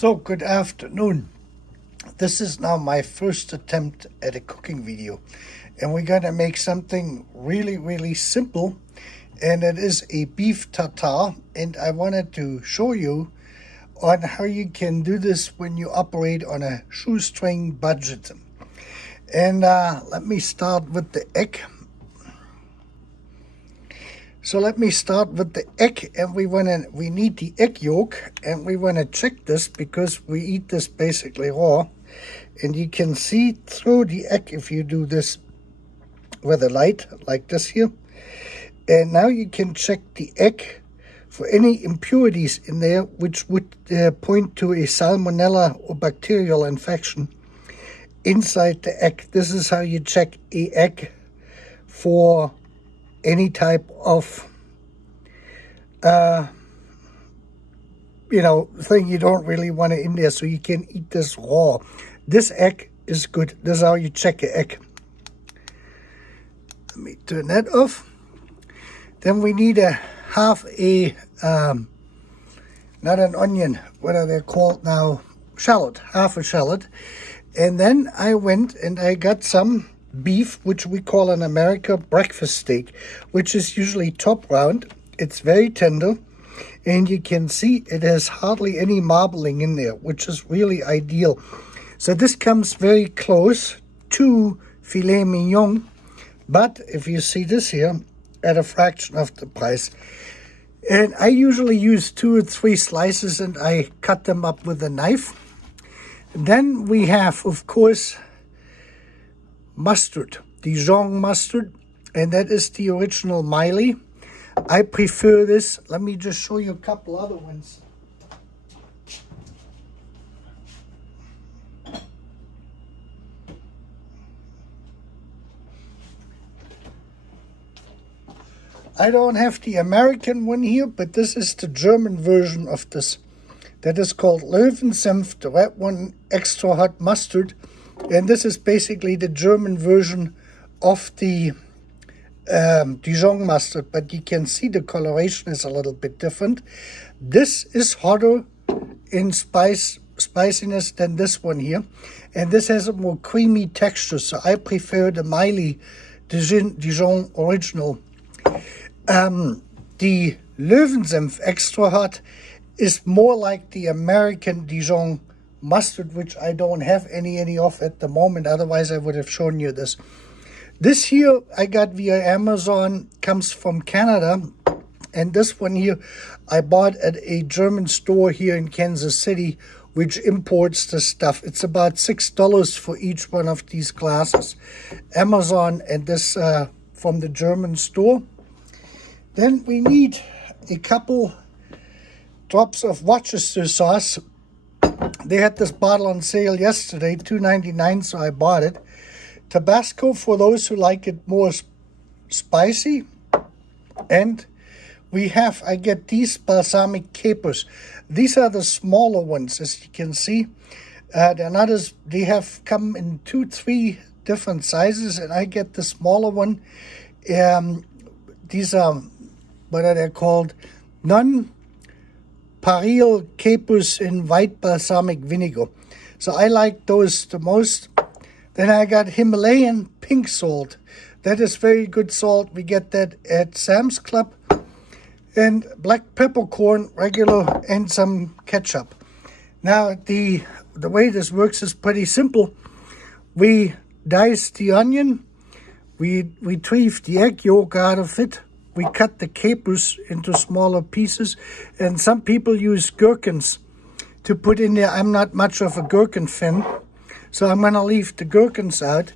So, good afternoon. This is now my first attempt at a cooking video, and we're gonna make something really simple, and it is a beef tartare. And I wanted to show you on how you can do this when you operate on a shoestring budget. And let me start with the egg. So let me start with the egg, and we need the egg yolk, and we want to check this because we eat this basically raw, and you can see through the egg if you do this with a light like this here. And now you can check the egg for any impurities in there which would point to a salmonella or bacterial infection inside the egg. This is how you check a egg for any type of thing you don't really want it in there, so you can eat this raw. This egg is good. This is how you check an egg. Let me turn that off. Then we need a half a not an onion, what are they called now, shallot, half a shallot. And then I went and I got some beef, which we call in America breakfast steak, which is usually top round. It's very tender, and you can see it has hardly any marbling in there, which is really ideal. So this comes very close to filet mignon, but if you see this here, at a fraction of the price. And I usually use 2 or 3 slices, and I cut them up with a knife. Then we have, of course, mustard, Dijon mustard, and that is the original Miley. I prefer this. Let me just show you a couple other ones. I don't have the American one here, but this is the German version of this. That is called Löwensenf, the red one, extra hot mustard. And this is basically the German version of the Dijon mustard, but you can see the coloration is a little bit different. This is hotter in spiciness than this one here, and this has a more creamy texture, so I prefer the Miley Dijon original. The Löwensenf extra hot is more like the American Dijon mustard, which I don't have any of at the moment, otherwise I would have shown you this. This here I got via Amazon, comes from Canada, and this one here I bought at a German store here in Kansas City, which imports the stuff. It's about $6 for each one of these glasses. Amazon, and this from the German store. Then we need a couple drops of Worcester sauce. They had this bottle on sale yesterday, $2.99, so I bought it. Tabasco for those who like it more spicy. And I get these balsamic capers. These are the smaller ones, as you can see. They're not as, they have come in 2-3 different sizes, and I get the smaller one. These are, what are they called? Non-Paril capers in white balsamic vinegar. So I like those the most. Then I got Himalayan pink salt. That is very good salt. We get that at Sam's Club. And black peppercorn, regular, and some ketchup. Now, the way this works is pretty simple. We dice the onion. We retrieve the egg yolk out of it. We cut the capers into smaller pieces. And some people use gherkins to put in there. I'm not much of a gherkin fan, so I'm going to leave the gherkins out.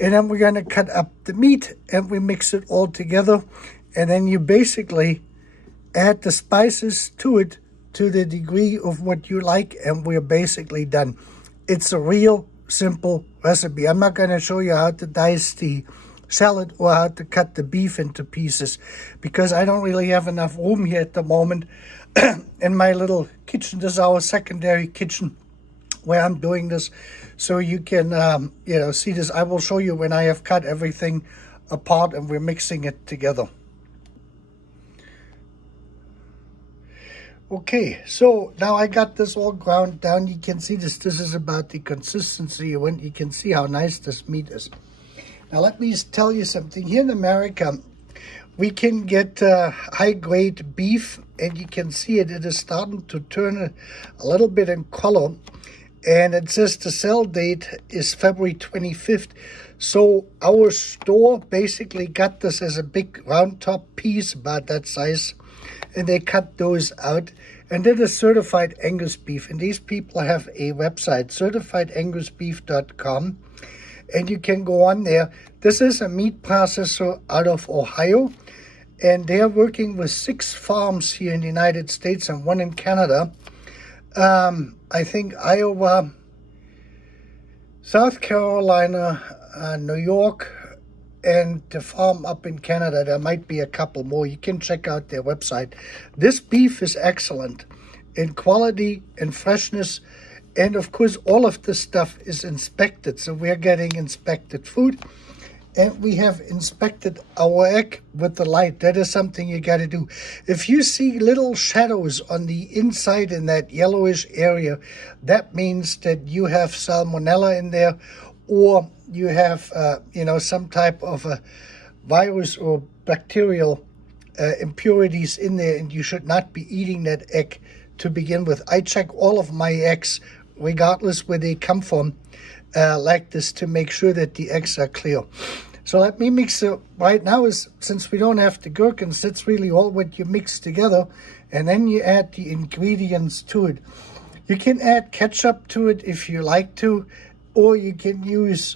And then we're going to cut up the meat, and we mix it all together. And then you basically add the spices to it to the degree of what you like, and we're basically done. It's a real simple recipe. I'm not going to show you how to dice the salad or how to cut the beef into pieces, because I don't really have enough room here at the moment in my little kitchen. This is our secondary kitchen where I'm doing this, so you can see this. I will show you when I have cut everything apart and we're mixing it together. Okay, so now I got this all ground down. You can see this. This is about the consistency. You can see how nice this meat is. Now let me tell you something. Here in America, we can get high-grade beef, and you can see it. It is starting to turn a little bit in color, and it says the sell date is February 25th. So our store basically got this as a big round top piece, about that size, and they cut those out. And that is certified Angus beef. And these people have a website, certifiedangusbeef.com. And you can go on there. This is a meat processor out of Ohio. And they're working with 6 farms here in the United States and 1 in Canada. I think Iowa, South Carolina, New York, and the farm up in Canada. There might be a couple more. You can check out their website. This beef is excellent in quality and freshness. And of course, all of this stuff is inspected. So we're getting inspected food. And we have inspected our egg with the light. That is something you got to do. If you see little shadows on the inside in that yellowish area, that means that you have salmonella in there, or you have, some type of a virus or bacterial impurities in there, and you should not be eating that egg to begin with. I check all of my eggs, regardless where they come from, like this, to make sure that the eggs are clear. So let me mix it right now. Since we don't have the gherkins, that's really all what you mix together, and then you add the ingredients to it. You can add ketchup to it if you like to, or you can use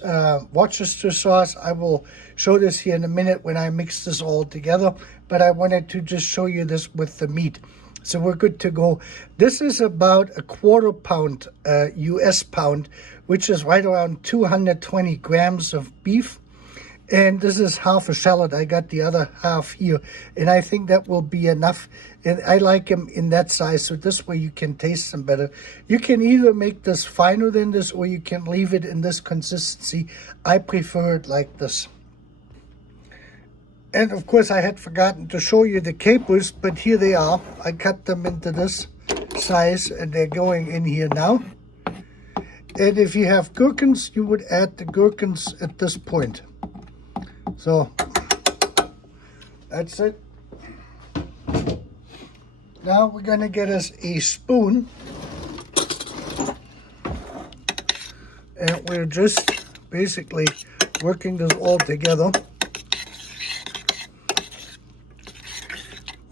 Worcester sauce. I will show this here in a minute when I mix this all together, but I wanted to just show you this with the meat. So we're good to go. This is about a 1/4 pound, US pound, which is right around 220 grams of beef. And this is half a shallot. I got the other half here, and I think that will be enough. And I like them in that size, so this way you can taste them better. You can either make this finer than this, or you can leave it in this consistency. I prefer it like this. And of course, I had forgotten to show you the capers, but here they are. I cut them into this size, and they're going in here now. And if you have gherkins, you would add the gherkins at this point. So that's it. Now we're going to get us a spoon, and we're just basically working this all together.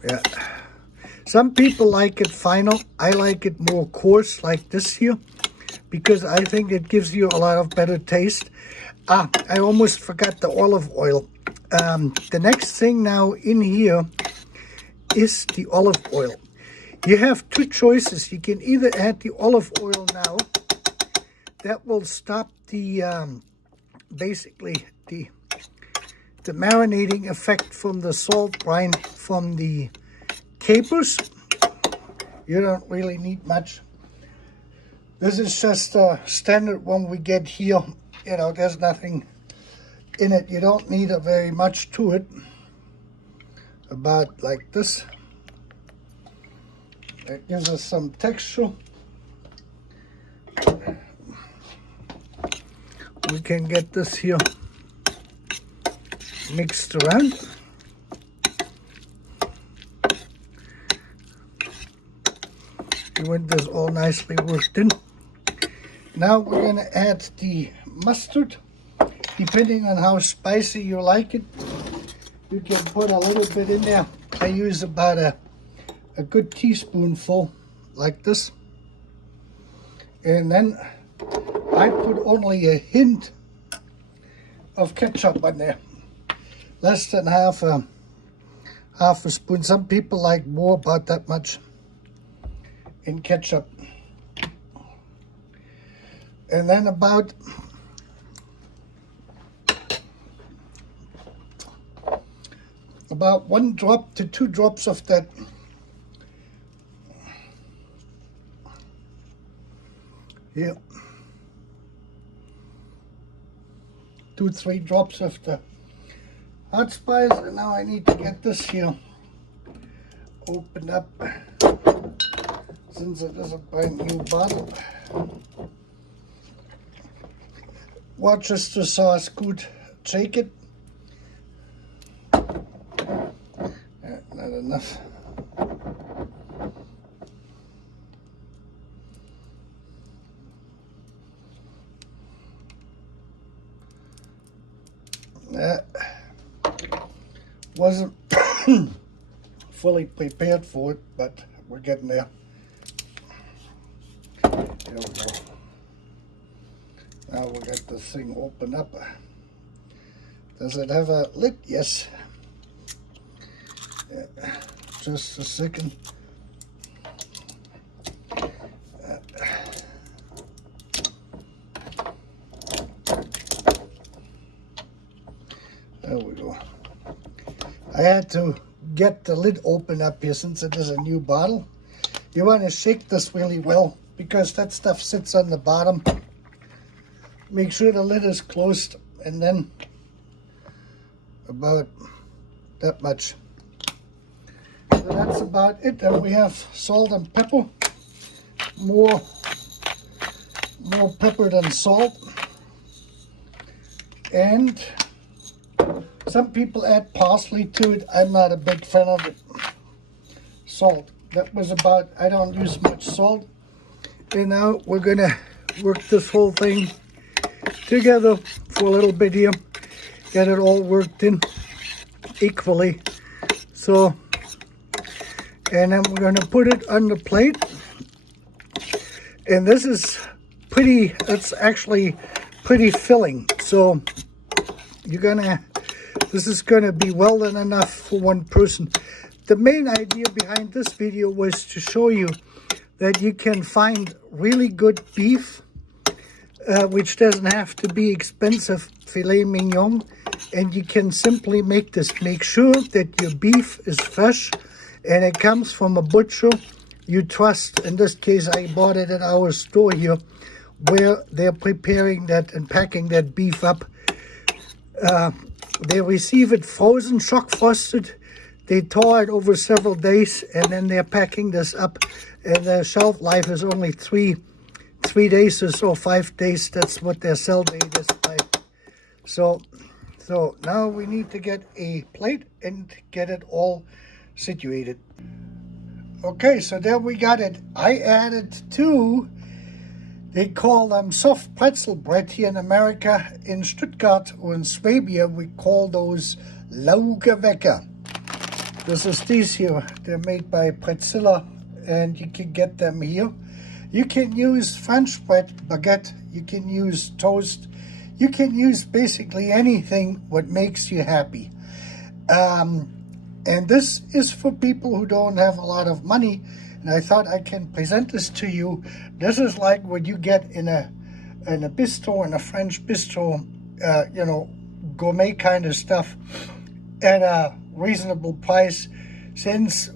Yeah. Some people like it finer. I like it more coarse, like this here, because I think it gives you a lot of better taste. I almost forgot the olive oil. The next thing now in here is the olive oil. You have 2 choices. You can either add the olive oil now. That will stop the basically the marinating effect from the salt brine from the capers. You don't really need much. This is just a standard one we get here. You know, there's nothing in it. You don't need very much to it. About like this. It gives us some texture. We can get this here mixed around. You want this all nicely worked in. Now we're going to add the mustard. Depending on how spicy you like it, you can put a little bit in there. I use about a good teaspoonful like this. And then I put only a hint of ketchup on there. Less than half a spoon. Some people like more, about that much in ketchup. And then about about 1 drop to 2 drops of that here. 2-3 drops of the hot spice. And now I need to get this here opened up. since it is a brand new bottle. Worcester sauce, good. Shake it. Not enough. Wasn't fully prepared for it, but we're getting there. There we go. Now we'll get this thing open up. Does it have a lid? Yes. Just a second. There we go. I had to get the lid open up here since it is a new bottle. You want to shake this really well because that stuff sits on the bottom. Make sure the lid is closed, and then about that much. So that's about it. And we have salt and pepper. More pepper than salt. And some people add parsley to it. I'm not a big fan of it. Salt. That was about, I don't use much salt. And now we're gonna work this whole thing together for a little bit here. Get it all worked in equally. So, and then we're gonna put it on the plate. And this is pretty, it's actually pretty filling. So this is gonna be well done enough for one person. The main idea behind this video was to show you that you can find really good beef, which doesn't have to be expensive filet mignon, and you can simply make this. Make sure that your beef is fresh and it comes from a butcher you trust. In this case, I bought it at our store here, where they're preparing that and packing that beef up. They receive it frozen, shock frosted. They thaw it over several days, and then they're packing this up. And the shelf life is only three days or so, 5 days. That's what their sell date is like. So now we need to get a plate and get it all situated. Okay, so there we got it. I added 2. They call them soft pretzel bread here in America. In Stuttgart or in Swabian, we call those Laugewecker. This is these here. They're made by Pretzilla, and you can get them here. You can use French bread, baguette. You can use toast. You can use basically anything what makes you happy. And this is for people who don't have a lot of money. And I thought I can present this to you. This is like what you get in a bistro, in a French bistro, you know, gourmet kind of stuff at a reasonable price, since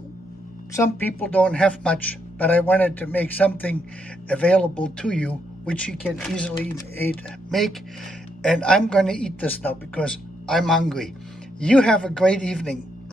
some people don't have much, but I wanted to make something available to you which you can easily make. And I'm going to eat this now because I'm hungry. You have a great evening.